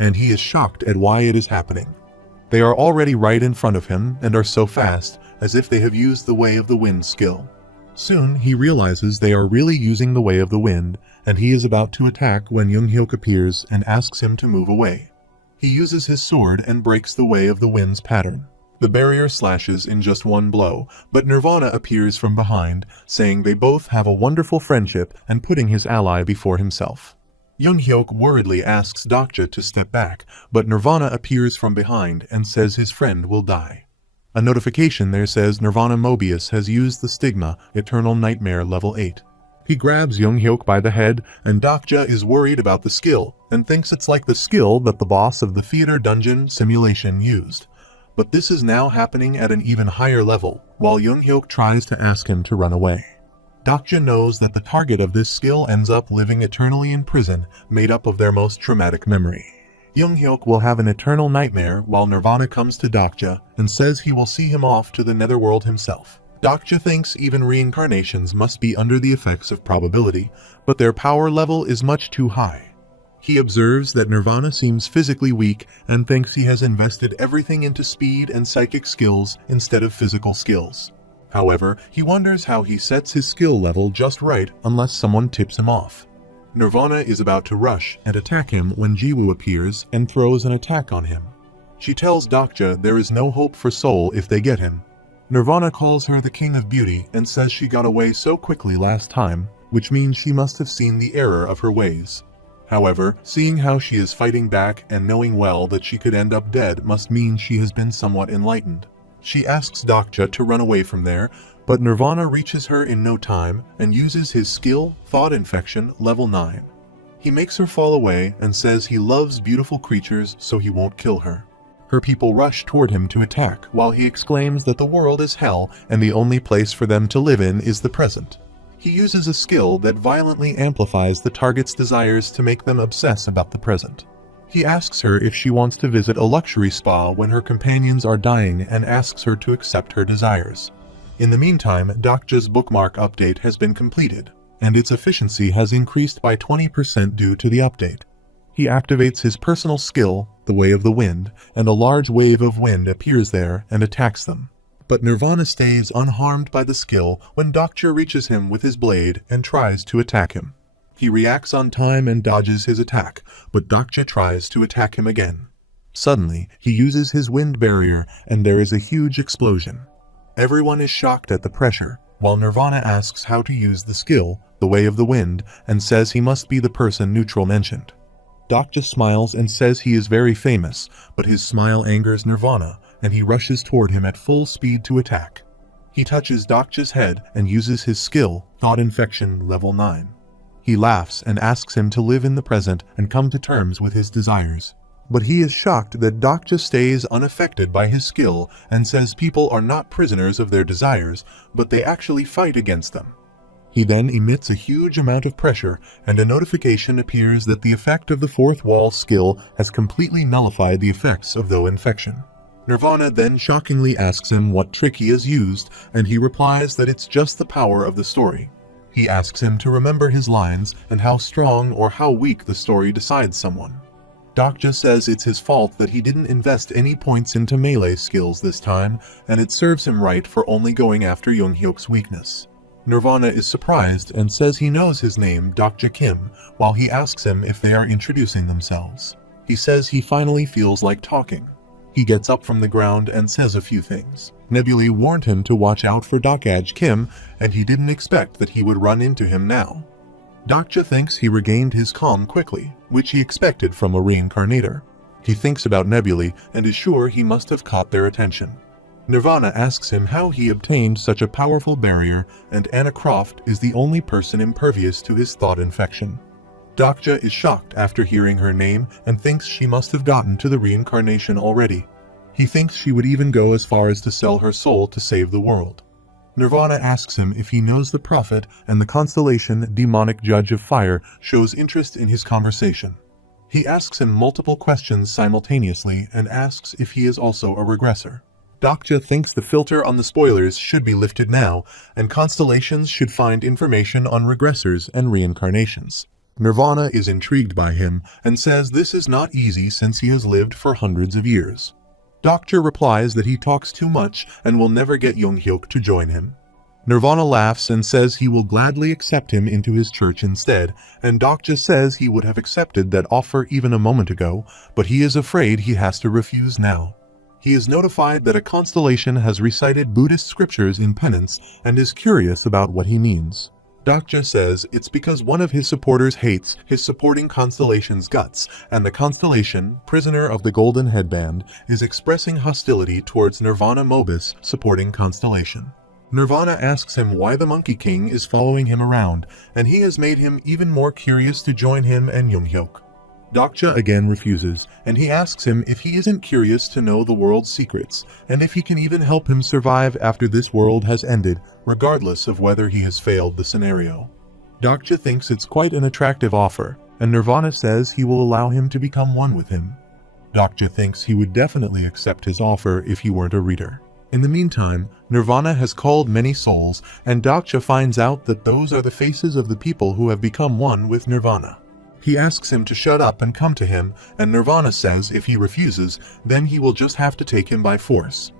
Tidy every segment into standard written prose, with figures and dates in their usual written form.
and he is shocked at why it is happening. They are already right in front of him and are so fast, as if they have used the Way of the Wind skill. Soon, he realizes they are really using the Way of the Wind, and he is about to attack when Young-hyuk appears and asks him to move away. He uses his sword and breaks the Way of the Wind's pattern. The barrier slashes in just one blow, but Nirvana appears from behind, saying they both have a wonderful friendship and putting his ally before himself. Young-hyuk worriedly asks Dokja to step back, but Nirvana appears from behind and says his friend will die. A notification there says Nirvana Mobius has used the Stigma Eternal Nightmare level 8. He grabs Young-hyuk by the head, and Dokja is worried about the skill and thinks it's like the skill that the boss of the theater dungeon simulation used. But this is now happening at an even higher level, while Young-hyuk tries to ask him to run away. Dokja knows that the target of this skill ends up living eternally in prison, made up of their most traumatic memory. Young-hyuk will have an eternal nightmare while Nirvana comes to Dokja and says he will see him off to the netherworld himself. Dokja thinks even reincarnations must be under the effects of probability, but their power level is much too high. He observes that Nirvana seems physically weak and thinks he has invested everything into speed and psychic skills instead of physical skills. However, he wonders how he sets his skill level just right unless someone tips him off. Nirvana is about to rush and attack him when Jiwoo appears and throws an attack on him. She tells Dokja there is no hope for Soul if they get him. Nirvana calls her the King of Beauty and says she got away so quickly last time, which means she must have seen the error of her ways. However, seeing how she is fighting back and knowing well that she could end up dead must mean she has been somewhat enlightened. She asks Dokja to run away from there, but Nirvana reaches her in no time and uses his skill, Thought Infection, level 9. He makes her fall away and says he loves beautiful creatures so he won't kill her. Her people rush toward him to attack while he exclaims that the world is hell and the only place for them to live in is the present. He uses a skill that violently amplifies the target's desires to make them obsess about the present. He asks her if she wants to visit a luxury spa when her companions are dying and asks her to accept her desires. In the meantime, Dokja's bookmark update has been completed, and its efficiency has increased by 20% due to the update. He activates his personal skill, the Way of the Wind, and a large wave of wind appears there and attacks them. But Nirvana stays unharmed by the skill when Dokja reaches him with his blade and tries to attack him. He reacts on time and dodges his attack, but Dokja tries to attack him again. Suddenly, he uses his wind barrier and there is a huge explosion. Everyone is shocked at the pressure, while Nirvana asks how to use the skill, the Way of the Wind, and says he must be the person Neutral mentioned. Dokja smiles and says he is very famous, but his smile angers Nirvana, and he rushes toward him at full speed to attack. He touches Dokja's head and uses his skill, Thought Infection, level 9. He laughs and asks him to live in the present and come to terms with his desires. But he is shocked that Dokja stays unaffected by his skill and says people are not prisoners of their desires, but they actually fight against them. He then emits a huge amount of pressure, and a notification appears that the effect of the fourth wall skill has completely nullified the effects of the infection. Nirvana then shockingly asks him what trick he has used, and he replies that it's just the power of the story. He asks him to remember his lines and how strong or how weak the story decides someone. Dokja says it's his fault that he didn't invest any points into melee skills this time, and it serves him right for only going after Young-hyuk's weakness. Nirvana is surprised and says he knows his name, Dokja Kim, while he asks him if they are introducing themselves. He says he finally feels like talking. He gets up from the ground and says a few things. Nebulae warned him to watch out for Dokaj Kim, and he didn't expect that he would run into him now. Dokja thinks he regained his calm quickly, which he expected from a reincarnator. He thinks about Nebulae and is sure he must have caught their attention. Nirvana asks him how he obtained such a powerful barrier, and Anna Croft is the only person impervious to his thought infection. Dokja is shocked after hearing her name and thinks she must have gotten to the reincarnation already. He thinks she would even go as far as to sell her soul to save the world. Nirvana asks him if he knows the Prophet, and the Constellation, demonic judge of fire, shows interest in his conversation. He asks him multiple questions simultaneously and asks if he is also a regressor. Dokja thinks the filter on the spoilers should be lifted now, and constellations should find information on regressors and reincarnations. Nirvana is intrigued by him and says this is not easy since he has lived for hundreds of years. Dokja replies that he talks too much and will never get Younghyuk to join him. Nirvana laughs and says he will gladly accept him into his church instead, and Dokja says he would have accepted that offer even a moment ago, but he is afraid he has to refuse now. He is notified that a constellation has recited Buddhist scriptures in penance and is curious about what he means. Dokja says it's because one of his supporters hates his supporting constellation's guts, and the constellation, prisoner of the golden headband, is expressing hostility towards Nirvana Mobis supporting constellation. Nirvana asks him why the Monkey King is following him around, and he has made him even more curious to join him and Younghyuk. Dokja again refuses, and he asks him if he isn't curious to know the world's secrets, and if he can even help him survive after this world has ended, regardless of whether he has failed the scenario. Dokja thinks it's quite an attractive offer, and Nirvana says he will allow him to become one with him. Dokja thinks he would definitely accept his offer if he weren't a reader. In the meantime, Nirvana has called many souls, and Dokja finds out that those are the faces of the people who have become one with Nirvana. He asks him to shut up and come to him, and Nirvana says if he refuses, then he will just have to take him by force.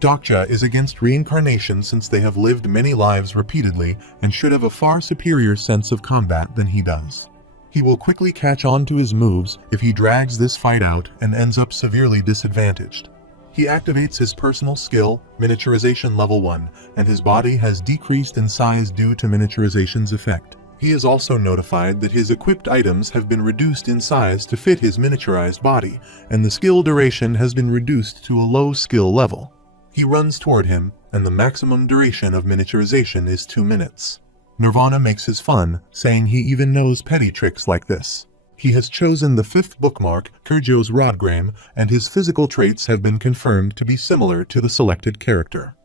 Dokja is against reincarnation since they have lived many lives repeatedly and should have a far superior sense of combat than he does. He will quickly catch on to his moves if he drags this fight out and ends up severely disadvantaged. He activates his personal skill, Miniaturization Level 1, and his body has decreased in size due to miniaturization's effect. He is also notified that his equipped items have been reduced in size to fit his miniaturized body, and the skill duration has been reduced to a low skill level. He runs toward him, and the maximum duration of miniaturization is 2 minutes. Nirvana makes his fun, saying he even knows petty tricks like this. He has chosen the 5th bookmark, Kyrjo's Rodgram, and his physical traits have been confirmed to be similar to the selected character.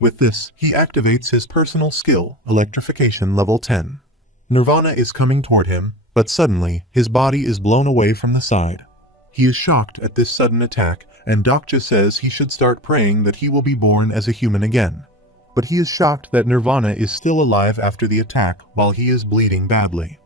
With this, he activates his personal skill, Electrification Level 10. Nirvana is coming toward him, but suddenly, his body is blown away from the side. He is shocked at this sudden attack, and Dokja says he should start praying that he will be born as a human again. But he is shocked that Nirvana is still alive after the attack while he is bleeding badly.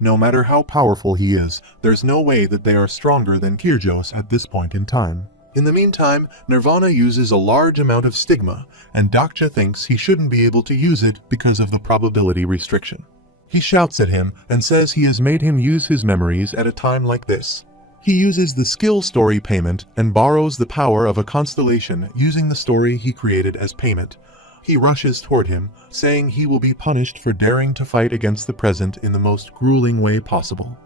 No matter how powerful he is, there's no way that they are stronger than Kyrjos at this point in time. In the meantime, Nirvana uses a large amount of stigma, and Dokja thinks he shouldn't be able to use it because of the probability restriction. He shouts at him and says he has made him use his memories at a time like this. He uses the skill story payment and borrows the power of a constellation using the story he created as payment. He rushes toward him, saying he will be punished for daring to fight against the present in the most grueling way possible.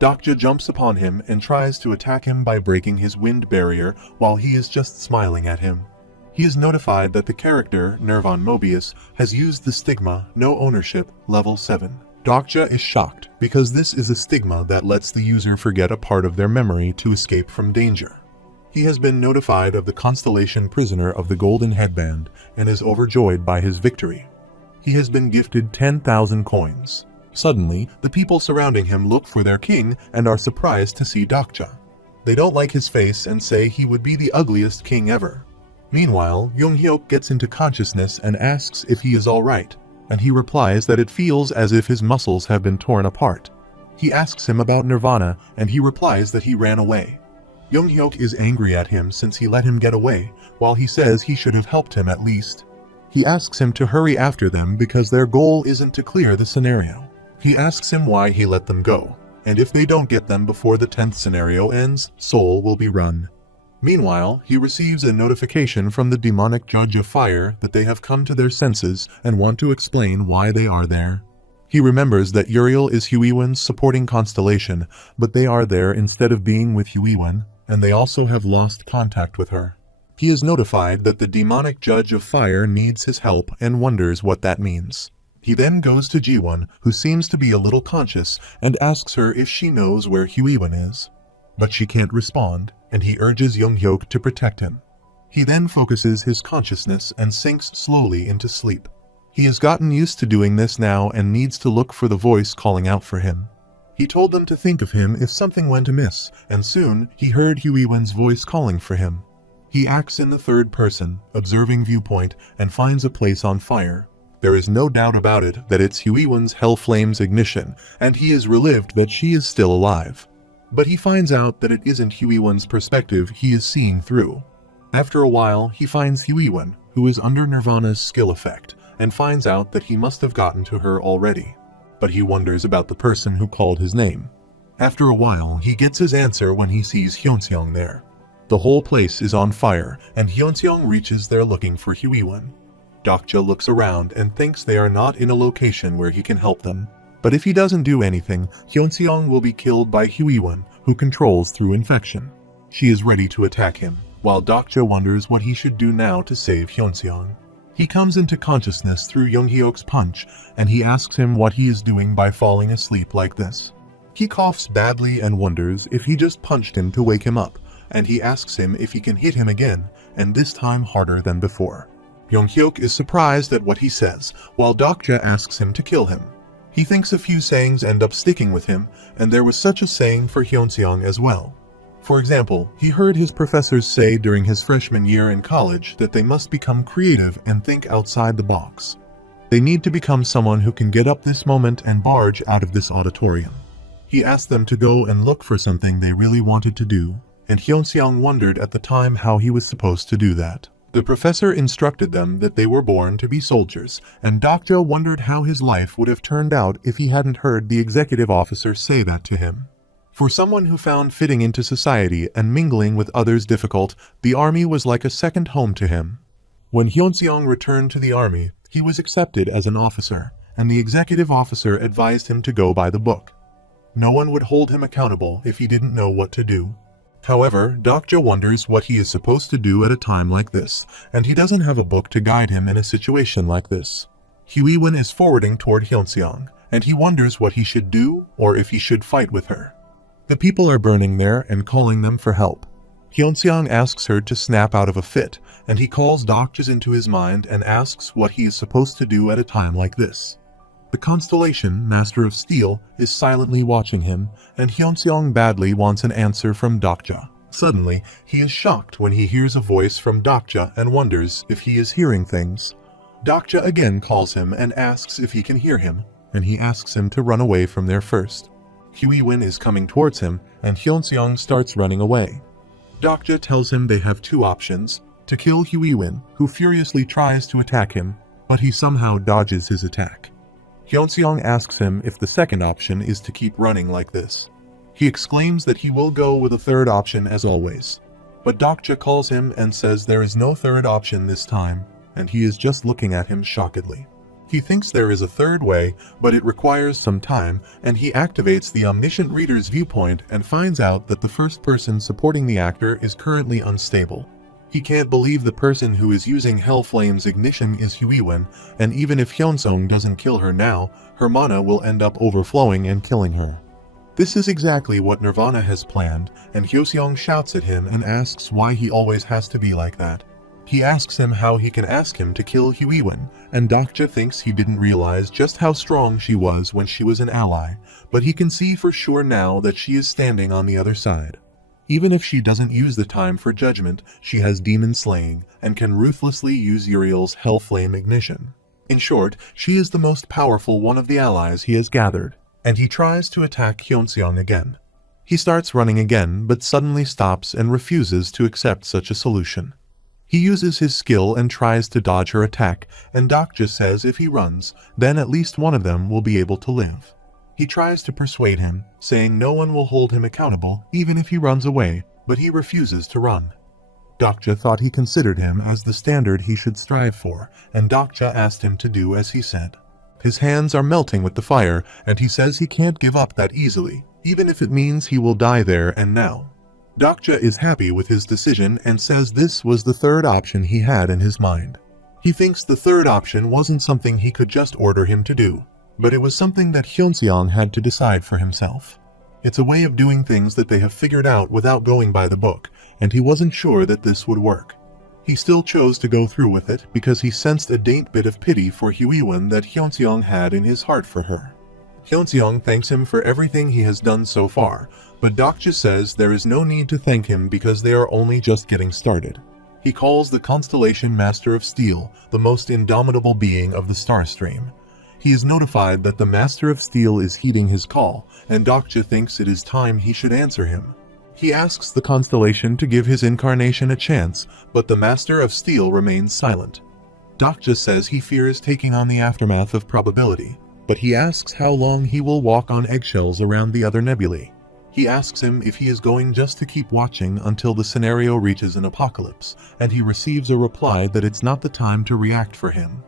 Dokja jumps upon him and tries to attack him by breaking his wind barrier while he is just smiling at him. He is notified that the character, Nirvan Mobius, has used the stigma, No Ownership, Level 7. Dokja is shocked because this is a stigma that lets the user forget a part of their memory to escape from danger. He has been notified of the constellation prisoner of the Golden Headband and is overjoyed by his victory. He has been gifted 10,000 coins. Suddenly, the people surrounding him look for their king and are surprised to see Dokja. They don't like his face and say he would be the ugliest king ever. Meanwhile, Younghyuk gets into consciousness and asks if he is alright, and he replies that it feels as if his muscles have been torn apart. He asks him about Nirvana, and he replies that he ran away. Younghyuk is angry at him since he let him get away, while he says he should have helped him at least. He asks him to hurry after them because their goal isn't to clear the scenario. He asks him why he let them go, and if they don't get them before the 10th scenario ends, Seoul will be run. Meanwhile, he receives a notification from the demonic judge of fire that they have come to their senses and want to explain why they are there. He remembers that Uriel is Huiwen's supporting constellation, but they are there instead of being with Huiwen, and they also have lost contact with her. He is notified that the demonic judge of fire needs his help and wonders what that means. He then goes to Jiwon, who seems to be a little conscious, and asks her if she knows where Huiwen is. But she can't respond, and he urges Younghyuk to protect him. He then focuses his consciousness and sinks slowly into sleep. He has gotten used to doing this now and needs to look for the voice calling out for him. He told them to think of him if something went amiss, and soon he heard Huiwen's voice calling for him. He acts in the third person, observing viewpoint, and finds a place on fire. There is no doubt about it that it's Huiwen's Hell Flame's ignition, and he is relieved that she is still alive. But he finds out that it isn't Huiwen's perspective he is seeing through. After a while, he finds Huiwen, who is under Nirvana's skill effect, and finds out that he must have gotten to her already. But he wonders about the person who called his name. After a while, he gets his answer when he sees Hyunseong there. The whole place is on fire, and Hyunseong reaches there looking for Huiwen. Dokja looks around and thinks they are not in a location where he can help them. But if he doesn't do anything, Hyunseong will be killed by Huiwen, who controls through infection. She is ready to attack him, while Dokja wonders what he should do now to save Hyunseong. He comes into consciousness through Younghyok's punch, and he asks him what he is doing by falling asleep like this. He coughs badly and wonders if he just punched him to wake him up, and he asks him if he can hit him again, and this time harder than before. Younghyok is surprised at what he says, while Dokja asks him to kill him. He thinks a few sayings end up sticking with him, and there was such a saying for Hyunseong as well. For example, he heard his professors say during his freshman year in college that they must become creative and think outside the box. They need to become someone who can get up this moment and barge out of this auditorium. He asked them to go and look for something they really wanted to do, and Hyunseong wondered at the time how he was supposed to do that. The professor instructed them that they were born to be soldiers, and Dokja wondered how his life would have turned out if he hadn't heard the executive officer say that to him. For someone who found fitting into society and mingling with others difficult, the army was like a second home to him. When Hyunseong returned to the army, he was accepted as an officer, and the executive officer advised him to go by the book. No one would hold him accountable if he didn't know what to do. However, Dokja wonders what he is supposed to do at a time like this, and he doesn't have a book to guide him in a situation like this. Huiwen is forwarding toward Hyunseong, and he wonders what he should do or if he should fight with her. The people are burning there and calling them for help. Hyunseong asks her to snap out of a fit, and he calls Dokja into his mind and asks what he is supposed to do at a time like this. The Constellation, Master of Steel, is silently watching him, and Hyunseong badly wants an answer from Dokja. Suddenly, he is shocked when he hears a voice from Dokja and wonders if he is hearing things. Dokja again calls him and asks if he can hear him, and he asks him to run away from there first. Huiwen is coming towards him, and Hyunseong starts running away. Dokja tells him they have two options: to kill Huiwen, who furiously tries to attack him, but he somehow dodges his attack. Hyunseong asks him if the second option is to keep running like this. He exclaims that he will go with a third option as always. But Dokja calls him and says there is no third option this time, and he is just looking at him shockedly. He thinks there is a third way, but it requires some time, and he activates the omniscient reader's viewpoint and finds out that the first person supporting the actor is currently unstable. He can't believe the person who is using Hellflame's ignition is Huiwen, and even if Hyunseong doesn't kill her now, her mana will end up overflowing and killing her. This is exactly what Nirvana has planned, and Hyunseong shouts at him and asks why he always has to be like that. He asks him how he can ask him to kill Huiwen, and Dokja thinks he didn't realize just how strong she was when she was an ally, but he can see for sure now that she is standing on the other side. Even if she doesn't use the time for judgment, she has demon slaying, and can ruthlessly use Uriel's Hellflame ignition. In short, she is the most powerful one of the allies he has gathered, and he tries to attack Hyunseong again. He starts running again, but suddenly stops and refuses to accept such a solution. He uses his skill and tries to dodge her attack, and Dokja says if he runs, then at least one of them will be able to live. He tries to persuade him, saying no one will hold him accountable even if he runs away, but he refuses to run. Dokja thought he considered him as the standard he should strive for, and Dokja asked him to do as he said. His hands are melting with the fire, and he says he can't give up that easily, even if it means he will die there and now. Dokja is happy with his decision and says this was the third option he had in his mind. He thinks the third option wasn't something he could just order him to do, but it was something that Hyunseong had to decide for himself. It's a way of doing things that they have figured out without going by the book, and he wasn't sure that this would work. He still chose to go through with it because he sensed a daint bit of pity for Huiwen that Hyunseong had in his heart for her. Hyunseong thanks him for everything he has done so far, but Dokja says there is no need to thank him because they are only just getting started. He calls the Constellation Master of Steel the most indomitable being of the star stream. He is notified that the Master of Steel is heeding his call, and Dokja thinks it is time he should answer him. He asks the Constellation to give his incarnation a chance, but the Master of Steel remains silent. Dokja says he fears taking on the aftermath of probability, but he asks how long he will walk on eggshells around the other nebulae. He asks him if he is going just to keep watching until the scenario reaches an apocalypse, and he receives a reply that it's not the time to react for him.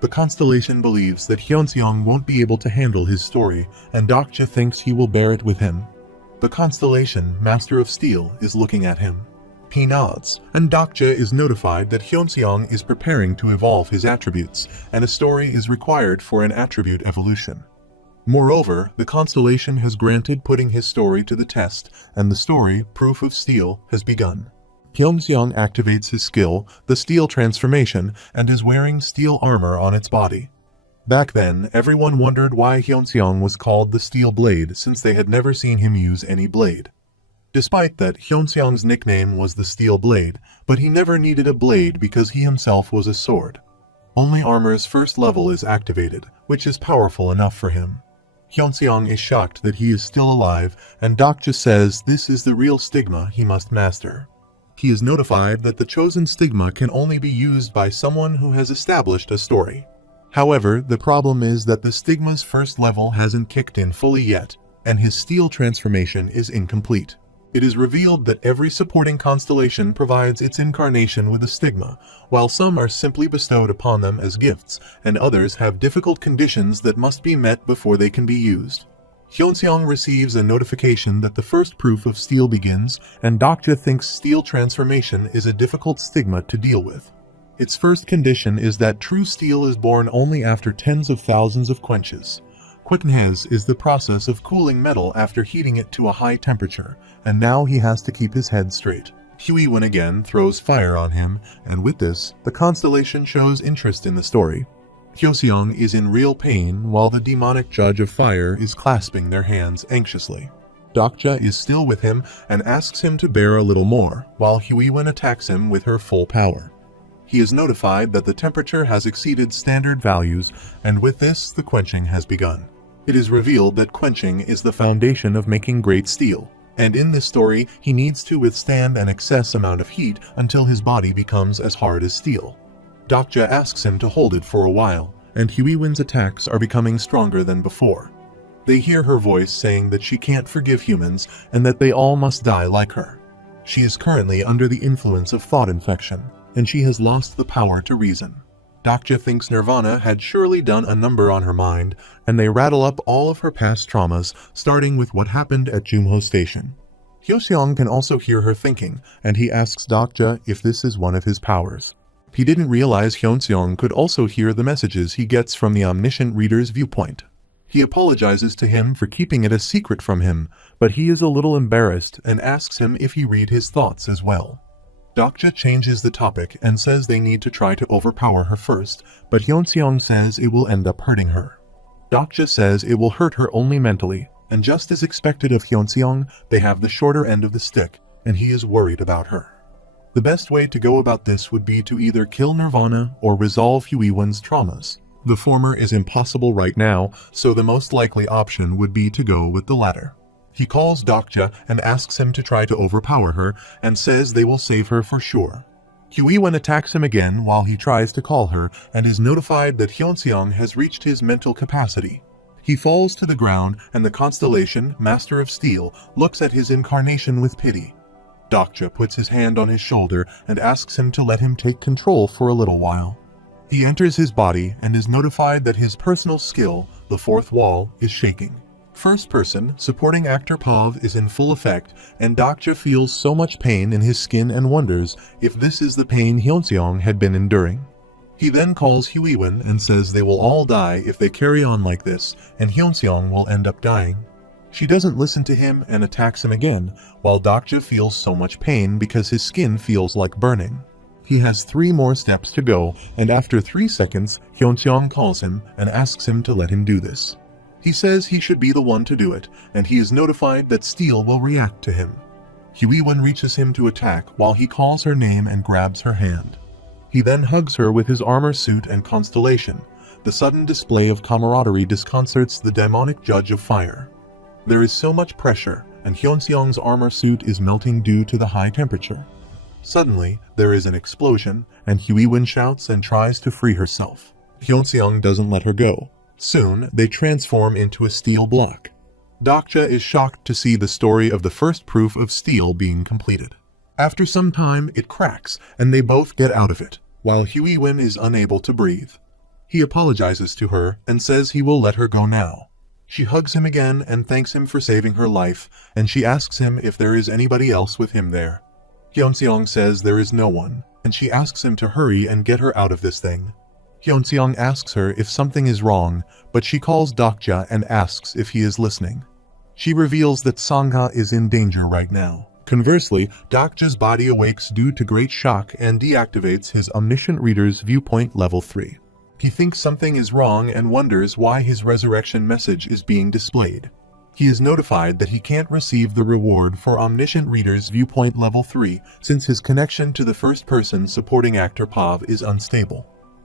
The Constellation believes that Hyunseong won't be able to handle his story, and Dokja thinks he will bear it with him. The Constellation, Master of Steel, is looking at him. He nods, and Dokja is notified that Hyunseong is preparing to evolve his attributes, and a story is required for an attribute evolution. Moreover, the Constellation has granted putting his story to the test, and the story, Proof of Steel, has begun. Hyunseong activates his skill, the Steel Transformation, and is wearing steel armor on its body. Back then, everyone wondered why Hyunseong was called the Steel Blade since they had never seen him use any blade. Despite that, Hyunseong's nickname was the Steel Blade, but he never needed a blade because he himself was a sword. Only armor's first level is activated, which is powerful enough for him. Hyunseong is shocked that he is still alive, and Dokja says this is the real stigma he must master. He is notified that the chosen stigma can only be used by someone who has established a story. However, the problem is that the stigma's first level hasn't kicked in fully yet, and his steel transformation is incomplete. It is revealed that every supporting constellation provides its incarnation with a stigma, while some are simply bestowed upon them as gifts, and others have difficult conditions that must be met before they can be used. Hyunseong receives a notification that the first proof of steel begins, and Dokja thinks steel transformation is a difficult stigma to deal with. Its first condition is that true steel is born only after tens of thousands of quenches. Quickenhez is the process of cooling metal after heating it to a high temperature, and now he has to keep his head straight. Huiwen again throws fire on him, and with this, the Constellation shows interest in the story. Hyunseong is in real pain while the demonic judge of fire is clasping their hands anxiously. Dokja is still with him and asks him to bear a little more, while Huiwen attacks him with her full power. He is notified that the temperature has exceeded standard values, and with this, the quenching has begun. It is revealed that quenching is the foundation of making great steel, and in this story, he needs to withstand an excess amount of heat until his body becomes as hard as steel. Dokja asks him to hold it for a while, and Huiwen's attacks are becoming stronger than before. They hear her voice saying that she can't forgive humans and that they all must die like her. She is currently under the influence of thought infection, and she has lost the power to reason. Dokja thinks Nirvana had surely done a number on her mind, and they rattle up all of her past traumas, starting with what happened at Jumho Station. Hyunseong can also hear her thinking, and he asks Dokja if this is one of his powers. He didn't realize Hyunseong could also hear the messages he gets from the omniscient reader's viewpoint. He apologizes to him for keeping it a secret from him, but he is a little embarrassed and asks him if he read his thoughts as well. Dokja changes the topic and says they need to try to overpower her first, but Hyunseong says it will end up hurting her. Dokja says it will hurt her only mentally, and just as expected of Hyunseong, they have the shorter end of the stick, and he is worried about her. The best way to go about this would be to either kill Nirvana or resolve Huiwen's traumas. The former is impossible right now, so the most likely option would be to go with the latter. He calls Dokja and asks him to try to overpower her, and says they will save her for sure. Huiwen attacks him again while he tries to call her, and is notified that Hyunseong has reached his mental capacity. He falls to the ground, and the Constellation, Master of Steel, looks at his incarnation with pity. Dokja puts his hand on his shoulder and asks him to let him take control for a little while. He enters his body and is notified that his personal skill, the fourth wall, is shaking. First person, supporting actor Pav is in full effect, and Dokja feels so much pain in his skin and wonders if this is the pain Hyunseong had been enduring. He then calls Huiwen and says they will all die if they carry on like this, and Hyunseong will end up dying. She doesn't listen to him and attacks him again, while Dokja feels so much pain because his skin feels like burning. He has 3 more steps to go, and after 3 seconds, Hyunseong calls him and asks him to let him do this. He says he should be the one to do it, and he is notified that Steel will react to him. Huiwen reaches him to attack while he calls her name and grabs her hand. He then hugs her with his armor suit and Constellation. The sudden display of camaraderie disconcerts the demonic judge of fire. There is so much pressure, and Hyunseong's armor suit is melting due to the high temperature. Suddenly, there is an explosion, and Huiwen shouts and tries to free herself. Hyunseong doesn't let her go. Soon, they transform into a steel block. Dokja is shocked to see the story of the first proof of steel being completed. After some time, it cracks, and they both get out of it, while Huiwen is unable to breathe. He apologizes to her and says he will let her go now. She hugs him again and thanks him for saving her life, and she asks him if there is anybody else with him there. Hyunseong says there is no one, and she asks him to hurry and get her out of this thing. Hyunseong asks her if something is wrong, but she calls Dokja and asks if he is listening. She reveals that Sangha is in danger right now. Conversely, Dokja's body awakes due to great shock and deactivates his Omniscient Reader's Viewpoint Level 3. He thinks something is wrong and wonders why his resurrection message is being displayed. He is notified that he can't receive the reward for Omniscient Reader's Viewpoint Level 3 since his connection to the first-person supporting actor Pav is unstable.